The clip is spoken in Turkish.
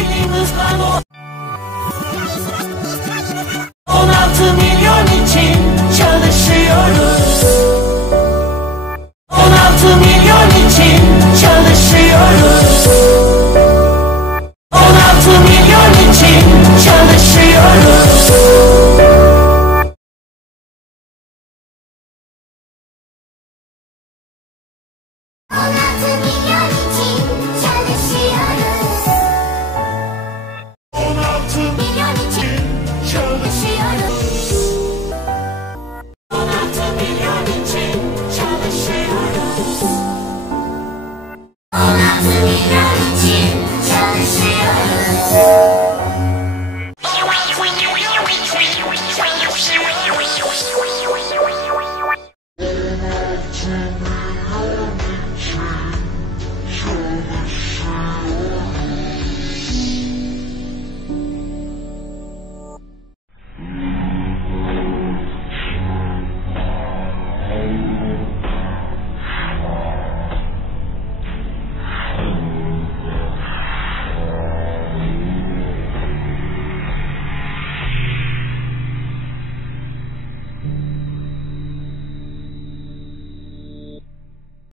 ailemizden 16 milyon için çalışıyoruz. 16 milyon için çalışıyoruz. 16 milyon için çalışıyoruz. 16 milyon için çalışıyoruz. 16 milyon için çalışıyoruz. 16 milyon için çalışıyoruz. 16 milyon için çalışıyoruz. 16 milyon için çalışıyoruz.